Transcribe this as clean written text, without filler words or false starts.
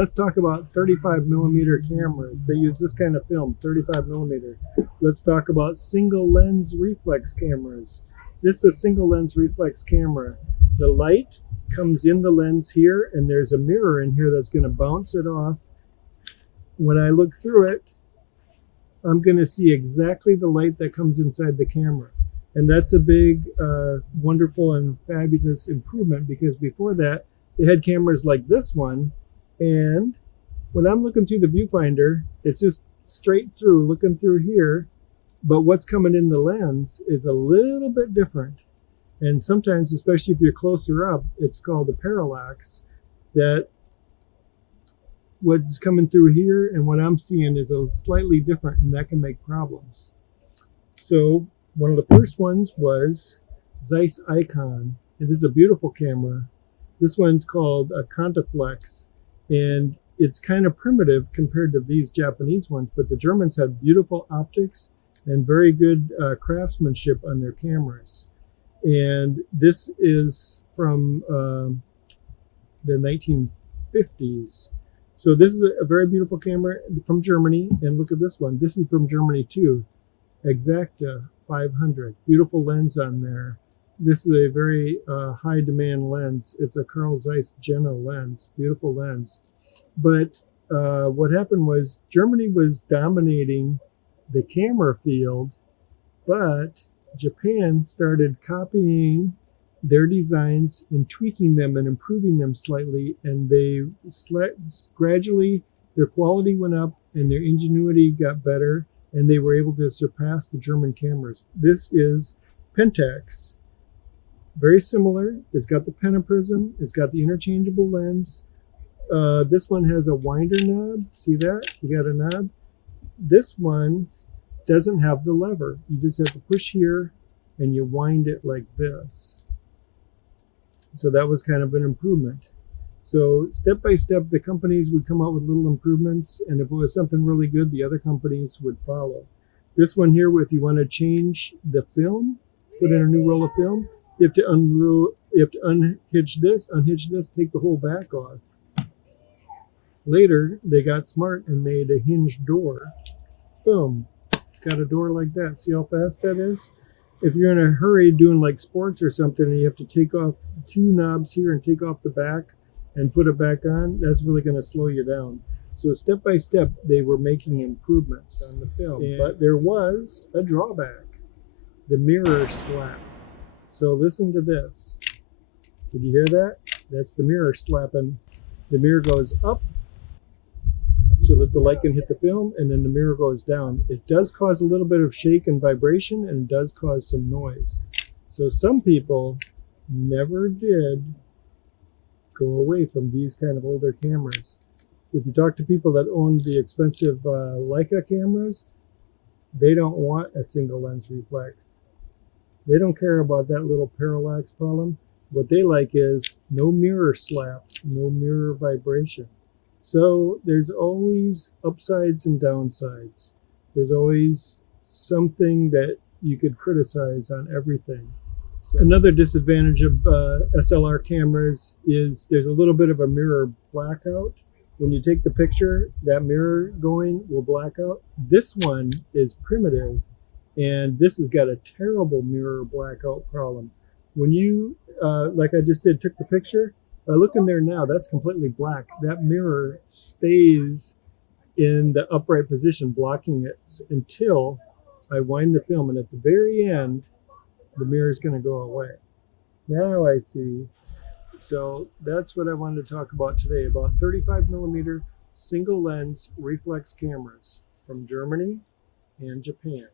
Let's talk about 35 millimeter cameras. They use this kind of film, 35 millimeter. Let's talk about single lens reflex cameras. This is a single lens reflex camera. The light comes in the lens here, and there's a mirror in here that's going to bounce it off. When I look through it, I'm going to see exactly the light that comes inside the camera. And that's a big, wonderful and fabulous improvement, because before that, they had cameras like this one, and when I'm looking through the viewfinder, it's just straight through, looking through here, but what's coming in the lens is a little bit different. And sometimes, especially if you're closer up, it's called a parallax, that what's coming through here and what I'm seeing is a slightly different, and that can make problems. So one of the first ones was Zeiss Ikon, and this is a beautiful camera. This one's called a Conduflex, and it's kind of primitive compared to these Japanese ones, but the Germans have beautiful optics and very good craftsmanship on their cameras. And this is from the 1950s. So this is a very beautiful camera from Germany, and look at this one. This is from Germany too. Exacta 500, beautiful lens on there. This is a very high demand lens. It's a Carl Zeiss Jena lens, beautiful lens. But what happened was Germany was dominating the camera field, but Japan started copying their designs and tweaking them and improving them slightly, and they gradually, their quality went up and their ingenuity got better, and they were able to surpass the German cameras. This is Pentax. Very similar. It's got the pentaprism. It's got the interchangeable lens. This one has a winder knob. See that? You got a knob. This one doesn't have the lever. You just have to push here and you wind it like this. So that was kind of an improvement. So step by step, the companies would come out with little improvements, and if it was something really good, the other companies would follow. This one here, if you want to change the film, put in a new roll of film, you have to unhitch this, take the whole back off. Later, they got smart and made a hinged door. Boom. Got a door like that. See how fast that is? If you're in a hurry doing like sports or something, and you have to take off two knobs here and take off the back and put it back on, that's really going to slow you down. So step by step, they were making improvements on the film. But there was a drawback. The mirror slap. So listen to this. Did you hear that? That's the mirror slapping. The mirror goes up so that the light can hit the film, and then the mirror goes down. It does cause a little bit of shake and vibration, and it does cause some noise. So some people never did go away from these kind of older cameras. If you talk to people that own the expensive Leica cameras, they don't want a single lens reflex. They don't care about that little parallax problem. What they like is no mirror slap, no mirror vibration. So there's always upsides and downsides. There's always something that you could criticize on everything. So another disadvantage of SLR cameras is there's a little bit of a mirror blackout. When you take the picture, that mirror going will black out. This one is primitive, and this has got a terrible mirror blackout problem. When you, like I just did, took the picture, I look in there now, that's completely black. That mirror stays in the upright position, blocking it until I wind the film, and at the very end, the mirror is going to go away. Now I see. So that's what I wanted to talk about today, about 35 millimeter single lens reflex cameras from Germany and Japan.